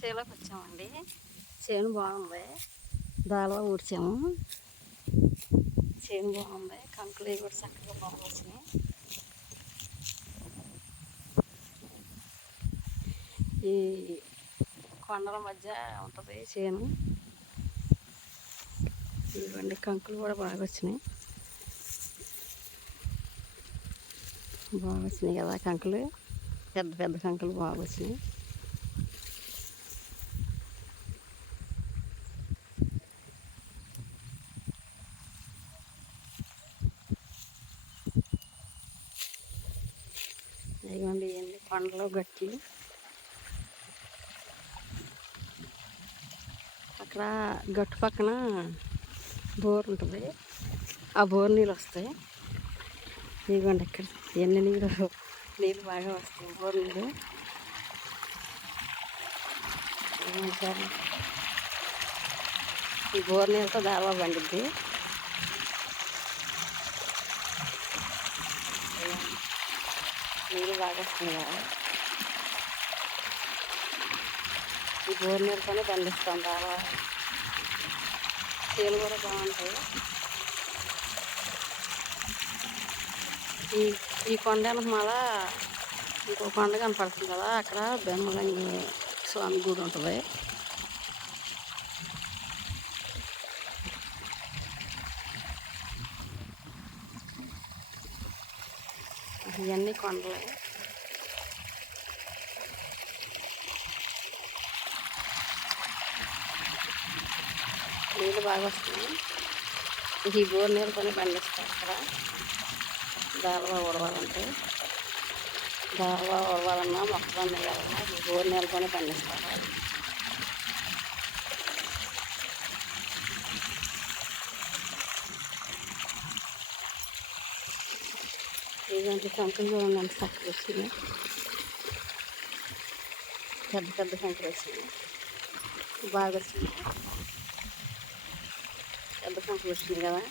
చేలోకి వచ్చామండి. చేను బాగుంది, దాళవా ఊడ్చాము. చేను బాగుంది, కంకులు కూడా చక్కగా బాగా వచ్చినాయి. ఈ కొండల మధ్య ఉంటుంది చేను. ఇవ్వండి, కంకులు కూడా బాగా వచ్చినాయి. కదా కంకులు, పెద్ద పెద్ద కంకులు బాగా వచ్చినాయి. ఇవ్వండి ఏంటి కొండలు గట్లు. అక్కడ గట్టు పక్కన బోర్ ఉంటుంది, ఆ బోర్ నీళ్ళు వస్తాయి. ఇదిగోండి ఇక్కడ ఎన్ని నీళ్ళు బాగా వస్తాయి బోర్ నీళ్ళు. ఈ బోర్ నీళ్ళతో దావా పండుద్ది. నీళ్ళు బాగా వస్తుంది కదా, ఈ బోర్ నీళ్ళతోనే పండిస్తాం దావా. చేలు కూడా బాగుంటాయి. ఈ కొండ మళ్ళా ఇంకో కొండ కనపడుతుంది కదా, అక్కడ బెమ్మలంగి స్వామి గుడి ఉంటుంది. ఇవన్నీ కొండలే. నీళ్ళు బాగా వస్తున్నాయి. ఈ బోర్ నీళ్ళతోనే పండిస్తారు అక్కడ. దాల్వా ఉడవాలంటే, దాల్వా ఉడవాలన్నా మొక్కలన్నీ వేయాలన్నా ఈ బోర్ నీళ్ళతోనే పండిస్తారు. ఇలాంటి కంకులు చూడండి ఎంత చక్కగా వచ్చినాయి. పెద్ద పెద్ద కంకులు వచ్చినాయి, బాగా వచ్చినాయి. పెద్ద కంకులు వచ్చినాయి కదా.